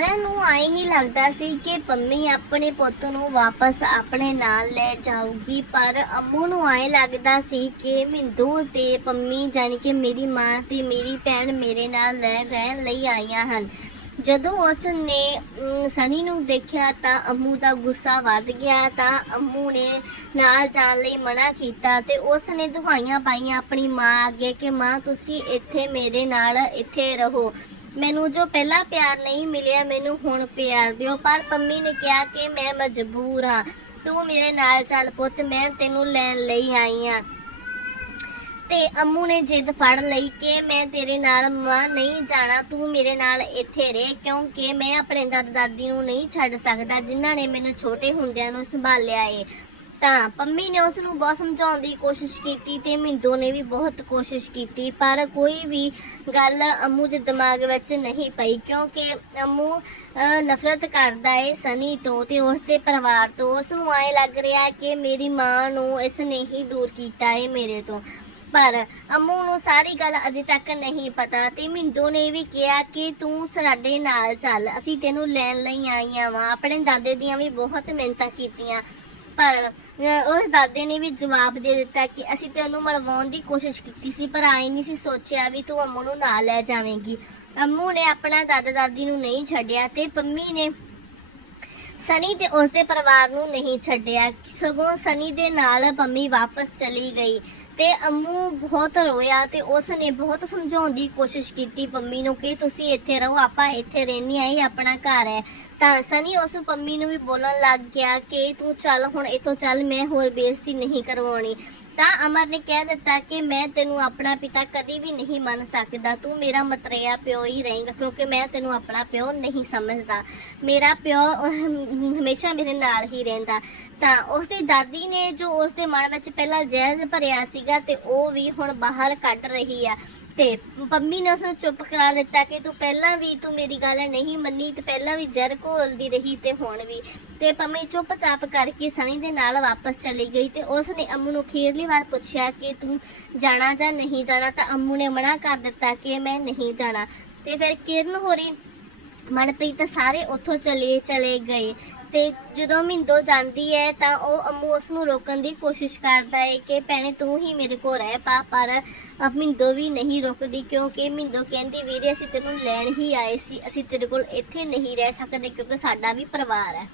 ਸਾਰਿਆਂ ਨੂੰ ਆਏ ਹੀ ਲੱਗਦਾ ਸੀ ਕਿ ਪੰਮੀ ਆਪਣੇ ਪੁੱਤ ਨੂੰ ਵਾਪਸ ਆਪਣੇ ਨਾਲ ਲੈ ਜਾਊਗੀ, ਪਰ ਅੰਮੂ ਨੂੰ ਆਏ ਲੱਗਦਾ ਸੀ ਕਿ ਮਿੰਦੂ ਤੇ ਪੰਮੀ ਜਾਣੀ ਕਿ ਮੇਰੀ ਮਾਂ ਤੇ ਮੇਰੀ ਭੈਣ ਮੇਰੇ ਨਾਲ ਲੈ ਰਹਿਣ ਲਈ ਆਈਆਂ ਹਨ। ਜਦੋਂ ਉਸ ਨੇ ਸਨੀ ਨੂੰ ਦੇਖਿਆ ਤਾਂ ਅੰਮੂ ਦਾ ਗੁੱਸਾ ਵੱਧ ਗਿਆ, ਤਾਂ ਅੰਮੂ ਨੇ ਨਾਲ ਜਾਣ ਲਈ ਮਨਾ ਕੀਤਾ ਤੇ ਉਸ ਨੇ ਦੁਹਾਈਆਂ ਪਾਈਆਂ ਆਪਣੀ ਮਾਂ ਅੱਗੇ ਕਿ, ਮਾਂ, ਤੁਸੀਂ ਇੱਥੇ ਮੇਰੇ ਨਾਲ ਇੱਥੇ ਰਹੋ। ਮੈਨੂੰ ਜੋ ਪਹਿਲਾਂ ਪਿਆਰ ਨਹੀਂ ਮਿਲਿਆ, ਮੈਨੂੰ ਹੁਣ ਪਿਆਰ ਦਿਓ। ਪਰ ਪੰਮੀ ਨੇ ਕਿਹਾ ਕਿ ਮੈਂ ਮਜਬੂਰ ਹਾਂ। ਤੂੰ ਮੇਰੇ ਨਾਲ ਚੱਲ ਪੁੱਤ, ਮੈਂ ਤੈਨੂੰ ਲੈਣ ਲਈ ਆਈ ਹਾਂ ਤੇ ਅੰਮੂ ਨੇ ਜਿੱਦ ਫੜ ਲਈ ਕਿ ਮੈਂ ਤੇਰੇ ਨਾਲ ਮਾਂ ਨਹੀਂ ਜਾਣਾ, ਤੂੰ ਮੇਰੇ ਨਾਲ ਇੱਥੇ ਰਹਿ, ਕਿਉਂਕਿ ਮੈਂ ਆਪਣੇ ਦਾਦਾ ਦਾਦੀ ਨੂੰ ਨਹੀਂ ਛੱਡ ਸਕਦਾ, ਜਿਨ੍ਹਾਂ ਨੇ ਮੈਨੂੰ ਛੋਟੇ ਹੁੰਦਿਆਂ ਨੂੰ ਸੰਭਾਲਿਆ ਏ। ਤਾਂ ਪੰਮੀ ਨੇ ਉਸ ਨੂੰ ਬਹੁਤ ਸਮਝਾਉਣ ਦੀ ਕੋਸ਼ਿਸ਼ ਕੀਤੀ ਤੇ ਮਿੰਦੋ ਨੇ ਵੀ ਬਹੁਤ ਕੋਸ਼ਿਸ਼ ਕੀਤੀ, ਪਰ ਕੋਈ ਵੀ ਗੱਲ ਅੰਮੂ ਦੇ ਦਿਮਾਗ ਵਿੱਚ ਨਹੀਂ ਪਈ ਕਿਉਂਕਿ ਅੰਮੂ ਨਫ਼ਰਤ ਕਰਦਾ ਏ ਸਨੀ ਤੋਂ ਤੇ ਉਸ ਦੇ ਪਰਿਵਾਰ ਤੋਂ। ਉਸ ਨੂੰ ਐ ਲੱਗ ਰਿਹਾ ਕਿ ਮੇਰੀ ਮਾਂ ਨੂੰ ਇਸ ਨੇ ਹੀ ਦੂਰ ਕੀਤਾ ਏ ਮੇਰੇ ਤੋਂ। ਪਰ ਅੰਮੂ ਨੂੰ ਸਾਰੀ ਗੱਲ ਅਜੇ ਤੱਕ ਨਹੀਂ ਪਤਾ ਤੇ ਮਿੰਦੋ ਨੇ ਵੀ ਕਿਹਾ ਕਿ ਤੂੰ ਸਾਡੇ ਨਾਲ ਚੱਲ, ਅਸੀਂ ਤੈਨੂੰ ਲੈਣ ਲਈ ਆਈਆਂ ਵਾਂ। ਆਪਣੇ ਦਾਦੇ ਦੀਆਂ ਵੀ ਬਹੁਤ ਮਿਹਨਤਾਂ ਕੀਤੀਆਂ। ਪਰ ਉਸ ਦਾਦੇ ਨੇ ਵੀ ਜਵਾਬ ਦੇ ਦਿੱਤਾ ਕਿ ਅਸੀਂ ਤੈਨੂੰ ਮਲਵਾਉਣ ਦੀ ਕੋਸ਼ਿਸ਼ ਕੀਤੀ ਸੀ, ਪਰ ਆਈ ਨਹੀਂ ਸੀ ਸੋਚਿਆ ਵੀ ਤੂੰ ਅੰਮੂ ਨੂੰ ਨਾਲ ਲੈ ਜਾਵੇਂਗੀ। ਅੰਮੂ ਨੇ ਆਪਣਾ ਦਾਦਾ ਦਾਦੀ ਨੂੰ ਨਹੀਂ ਛੱਡਿਆ ਤੇ ਪੰਮੀ ਨੇ ਸਨੀ ਤੇ ਉਸਦੇ ਪਰਿਵਾਰ ਨੂੰ ਨਹੀਂ ਛੱਡਿਆ। ਸਗੋਂ ਸਨੀ ਦੇ ਨਾਲ ਪੰਮੀ ਵਾਪਸ ਚਲੀ ਗਈ। ਤੇ ਅੰਮੂ ਬਹੁਤ ਰੋਇਆ ਤੇ ਉਸ ਨੇ ਬਹੁਤ ਸਮਝਾਉਣ ਦੀ ਕੋਸ਼ਿਸ਼ ਕੀਤੀ, ਪੰਮੀ ਨੂੰ ਕਿ ਤੁਸੀਂ ਇੱਥੇ ਰਹੋ, ਆਪਾਂ ਇੱਥੇ ਰਹਿਣੀ ਆ ਇਹ ਆਪਣਾ ਘਰ ਹੈ। ਤਾਂ ਸਨੀ ਉਸ ਪੰਮੀ ਨੂੰ ਵੀ ਬੋਲਣ ਲੱਗ ਗਿਆ ਕਿ ਤੂੰ ਚੱਲ, ਹੁਣ ਇੱਥੋਂ ਚੱਲ, ਮੈਂ ਹੋਰ ਬੇਇੱਜ਼ਤੀ ਨਹੀਂ ਕਰਵਾਉਣੀ। ਤਾਂ ਅਮਰ ਨੇ ਕਹਿ ਦਿੱਤਾ ਕਿ ਮੈਂ ਤੈਨੂੰ ਆਪਣਾ ਪਿਤਾ ਕਦੀ ਵੀ ਨਹੀਂ ਮੰਨ ਸਕਦਾ। ਤੂੰ ਮੇਰਾ ਮਤਰੇਆ ਪਿਓ ਹੀ ਰਹੇਂਗਾ, ਕਿਉਂਕਿ ਮੈਂ ਤੈਨੂੰ ਆਪਣਾ ਪਿਓ ਨਹੀਂ ਸਮਝਦਾ। ਮੇਰਾ ਪਿਓ ਹਮੇਸ਼ਾ ਮੇਰੇ ਨਾਲ ਹੀ ਰਹਿੰਦਾ। ਤਾਂ ਉਸਦੀ ਦਾਦੀ ਨੇ ਜੋ ਉਸਦੇ ਮਨ ਵਿੱਚ ਪਹਿਲਾਂ ਜ਼ਹਿਰ ਭਰਿਆ ਸੀਗਾ ਤੇ ਉਹ ਵੀ ਹੁਣ ਬਾਹਰ ਕੱਢ ਰਹੀ ਆ। ਤੇ ਪੰਮੀ ਨੇ ਉਸਨੂੰ ਚੁੱਪ ਕਰਾ ਦਿੱਤਾ ਕਿ ਤੂੰ ਪਹਿਲਾਂ ਵੀ, ਤੂੰ ਮੇਰੀ ਗੱਲ ਨਹੀਂ ਮੰਨੀ ਤੇ ਪਹਿਲਾਂ ਵੀ ਜ਼ਹਿਰ ਘੋਲਦੀ ਰਹੀ ਤੇ ਹੁਣ ਵੀ। ਤੇ ਪੰਮੀ ਚੁੱਪਚਾਪ ਕਰਕੇ ਸਣੀ ਦੇ ਨਾਲ ਵਾਪਸ ਚਲੀ ਗਈ ਤੇ ਉਸ ਨੇ ਅੰਮੂ ਨੂੰ ਅਖੀਰਲੀ ਵਾਰ ਪੁੱਛਿਆ ਕਿ ਤੂੰ ਜਾਣਾ ਜਾਂ ਨਹੀਂ ਜਾਣਾ? ਤਾਂ ਅੰਮੂ ਨੇ ਮਨਾ ਕਰ ਦਿੱਤਾ ਕਿ ਮੈਂ ਨਹੀਂ ਜਾਣਾ। ਤੇ ਫਿਰ ਕਿਰਨ ਹੋਰੀ, ਮਨਪ੍ਰੀਤ ਸਾਰੇ ਉੱਥੋਂ ਚਲੇ ਚਲੇ ਗਏ। ਤੇ ਜਦੋਂ ਮਿੰਦੋ ਜਾਂਦੀ ਹੈ ਤਾਂ ਉਹ ਅਮੂ ਉਸ ਨੂੰ ਰੋਕਣ ਦੀ ਕੋਸ਼ਿਸ਼ ਕਰਦਾ ਹੈ ਕਿ ਭੈਣੇ ਤੂੰ ਹੀ ਮੇਰੇ ਕੋਲ ਰਹਿ ਪਾ, ਪਰ ਅਹ ਮਿੰਦੋ ਵੀ ਨਹੀਂ ਰੁਕਦੀ ਕਿਉਂਕਿ ਮਿੰਦੋ ਕਹਿੰਦੀ, ਵੀਰੇ, ਅਸੀਂ ਤੈਨੂੰ ਲੈਣ ਹੀ ਆਏ ਸੀ, ਅਸੀਂ ਤੇਰੇ ਕੋਲ ਇੱਥੇ ਨਹੀਂ ਰਹਿ ਸਕਦੇ ਕਿਉਂਕਿ ਸਾਡਾ ਵੀ ਪਰਿਵਾਰ ਹੈ।